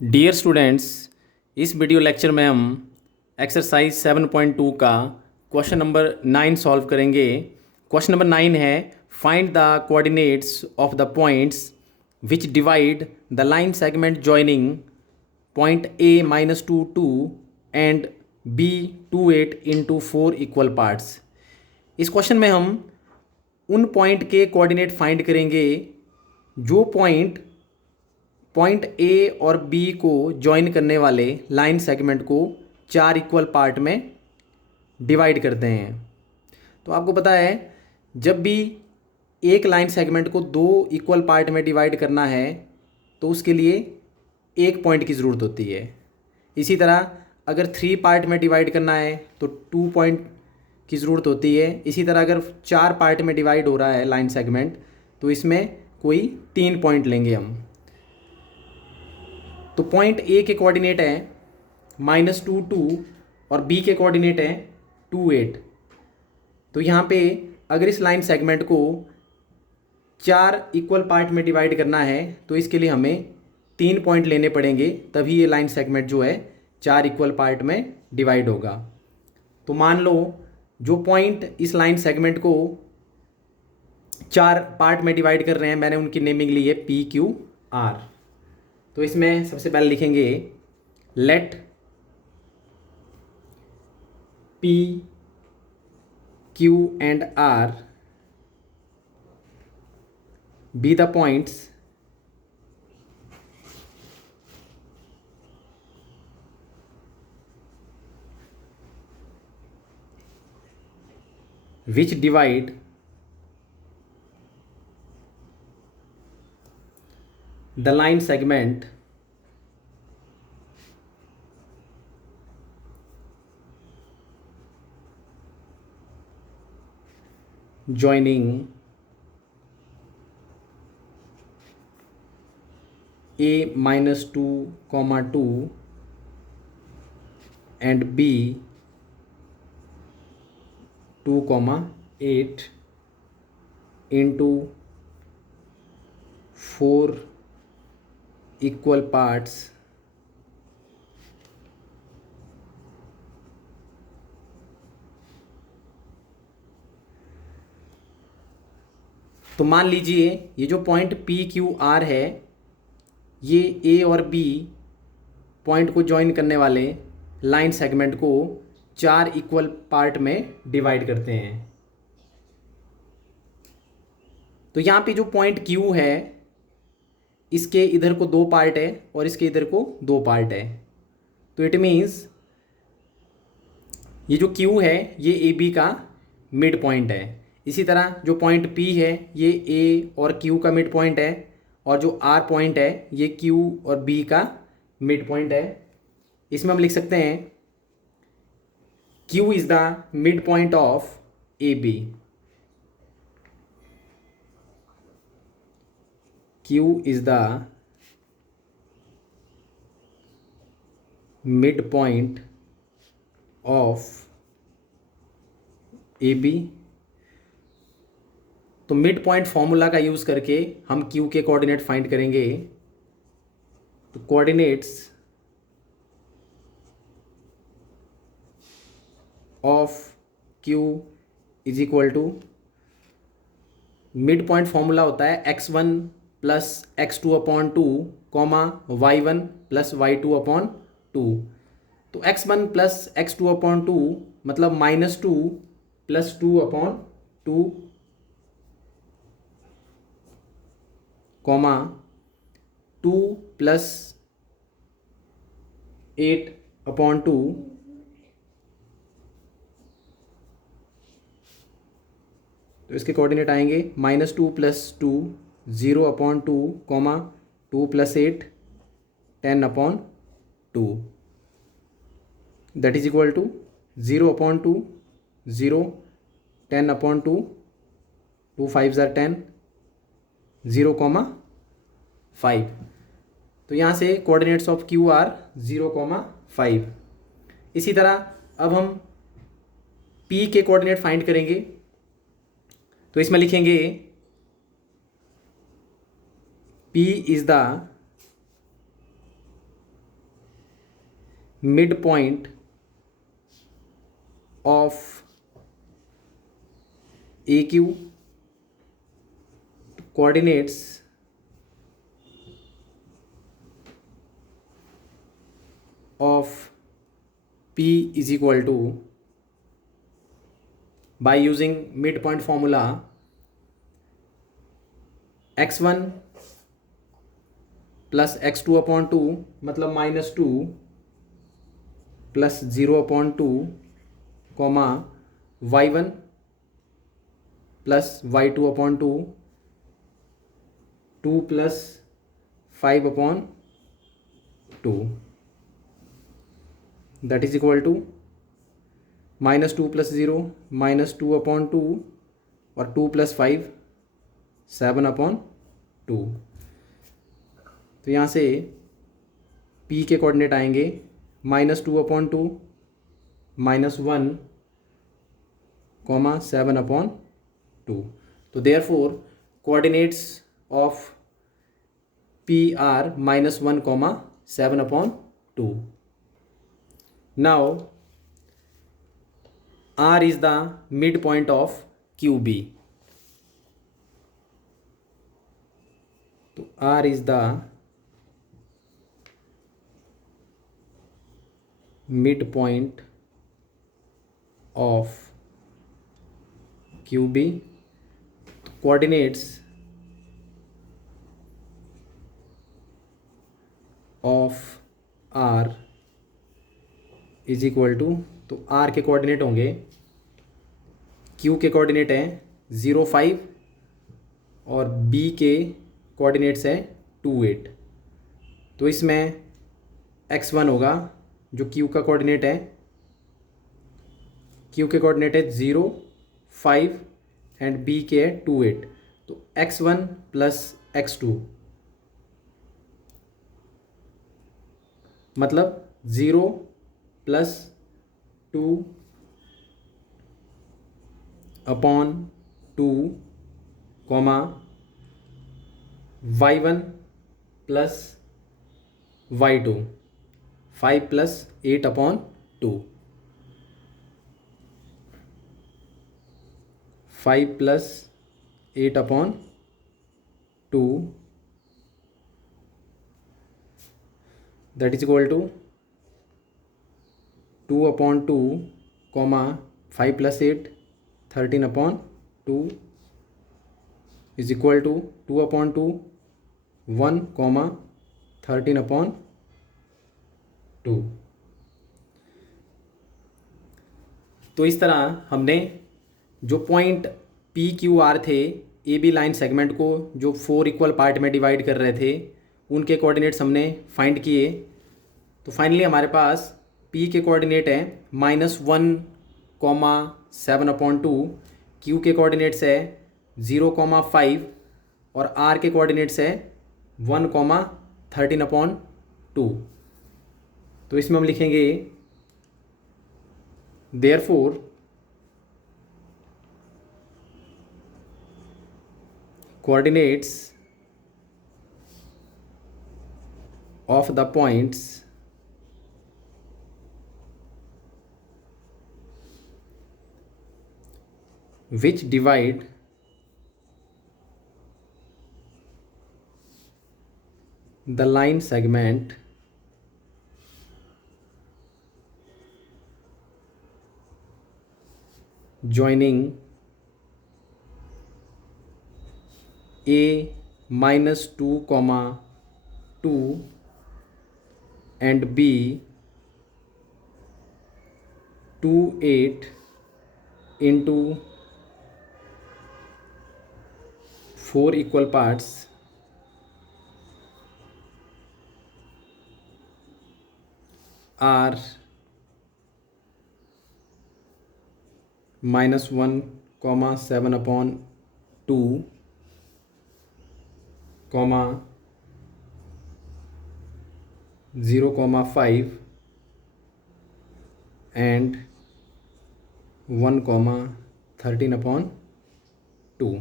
Dear students, इस video lecture में हम एक्सरसाइज 7.2 का क्वेश्चन नंबर 9 सॉल्व करेंगे। क्वेश्चन नंबर 9 है find the coordinates of the points which divide the line segment joining point A -2 and B 28 into 4 equal parts. इस question में हम उन पॉइंट के कोऑर्डिनेट फाइंड करेंगे जो पॉइंट ए और बी को जॉइन करने वाले लाइन सेगमेंट को 4 इक्वल पार्ट में डिवाइड करते हैं। तो आपको पता है जब भी एक लाइन सेगमेंट को 2 इक्वल पार्ट में डिवाइड करना है तो उसके लिए एक पॉइंट की ज़रूरत होती है। इसी तरह अगर 3 पार्ट में डिवाइड करना है तो 2 पॉइंट की ज़रूरत होती है। इसी तरह अगर 4 पार्ट में डिवाइड हो रहा है लाइन सेगमेंट तो इसमें कोई 3 पॉइंट लेंगे हम। तो पॉइंट ए के कोऑर्डिनेट है -2 और बी के कोऑर्डिनेट है 28। तो यहाँ पे अगर इस लाइन सेगमेंट को 4 इक्वल पार्ट में डिवाइड करना है तो इसके लिए हमें 3 पॉइंट लेने पड़ेंगे, तभी ये लाइन सेगमेंट जो है 4 इक्वल पार्ट में डिवाइड होगा। तो मान लो जो पॉइंट इस लाइन सेगमेंट को 4 पार्ट में डिवाइड कर रहे हैं, मैंने उनकी नेमिंग ली है पी क्यू आर। तो इसमें सबसे पहले लिखेंगे let P Q and R be the points which divide the line segment joining a -2, 2 and b 2, 8 into 4 equal parts तो मान लीजिए ये जो पॉइंट पी क्यू आर है ये ए और बी पॉइंट को ज्वाइन करने वाले लाइन सेगमेंट को 4 इक्वल पार्ट में डिवाइड करते हैं। तो यहाँ पे जो पॉइंट क्यू है इसके इधर को 2 पार्ट है और इसके इधर को 2 पार्ट है। तो इट मीन्स ये जो क्यू है ये ए बी का मिड पॉइंट है। इसी तरह जो पॉइंट पी है ये ए और क्यू का मिड पॉइंट है और जो आर पॉइंट है ये क्यू और बी का मिड पॉइंट है। इसमें हम लिख सकते हैं Q is the mid point of A B. Q is the mid point of A B. तो मिड पॉइंट फॉर्मूला का यूज़ करके हम क्यू के कोऑर्डिनेट फाइंड करेंगे। तो coordinates of Q is equal to mid point formula होता है x1 plus x2/2 y1 plus y2/2। तो x1 प्लस x2/2 मतलब -2 प्लस 2/2 2 प्लस 8/2 तो इसके कोऑर्डिनेट आएंगे -2 plus 2 0/2 2 plus 8 10/2 that is equal to 0/2 0 10/2 2 5 ज़ार 10 0,5। तो यहाँ से कोऑर्डिनेट्स ऑफ क्यू आर 0,5। इसी तरह अब हम पी के कोऑर्डिनेट फाइंड करेंगे। तो इसमें लिखेंगे P is the mid point of A Q, coordinates of P is equal to, by using midpoint formula, x1 plus x2 upon 2 मतलब -2 plus 0 upon 2, comma y1 plus y2 upon 2, 2 plus 5 upon 2, that is equal to -2 plus 0 -2 upon 2 और 2 plus 5 7 upon 2। तो यहाँ से P के coordinate आएंगे -2 upon 2, -1, comma 7 upon 2। तो therefore coordinates of P R -1, 7 upon 2। Now R is the midpoint of QB. तो R is the midpoint of QB. Coordinates of R is equal to, तो R के coordinate होंगे, Q के coordinate हैं 0, 5 और B के coordinates हैं 2, 8। तो इसमें x1 होगा जो क्यू का कोऑर्डिनेट है, क्यू के कोऑर्डिनेट है 0, 5 एंड बी के है 2, 8। तो x1 प्लस x2 मतलब 0 plus 2 upon 2, comma y1 plus y2 5 plus 8 upon 2, 5 plus 8 upon 2, that is equal to 2 upon 2, comma 5 plus 8 13 upon 2 is equal to 2 upon 2 1, 13 upon 2। तो इस तरह हमने जो पॉइंट पी क्यू आर थे ए बी लाइन सेगमेंट को जो 4 equal part में divide कर रहे थे, उनके कोऑर्डिनेट्स हमने फाइंड किए। तो फाइनली हमारे पास P के कोऑर्डिनेट है -1, 7 अपॉन 2, Q के कोऑर्डिनेट्स है 0, 5 और R के कोऑर्डिनेट्स है 1, 13 अपॉन 2। तो इसमें हम लिखेंगे therefore coordinates of the points which divide the line segment joining A -2, 2 and B 2, 8 into 4 equal parts are -1, 7 upon 2, 0, 5 and 1, 13 upon 2।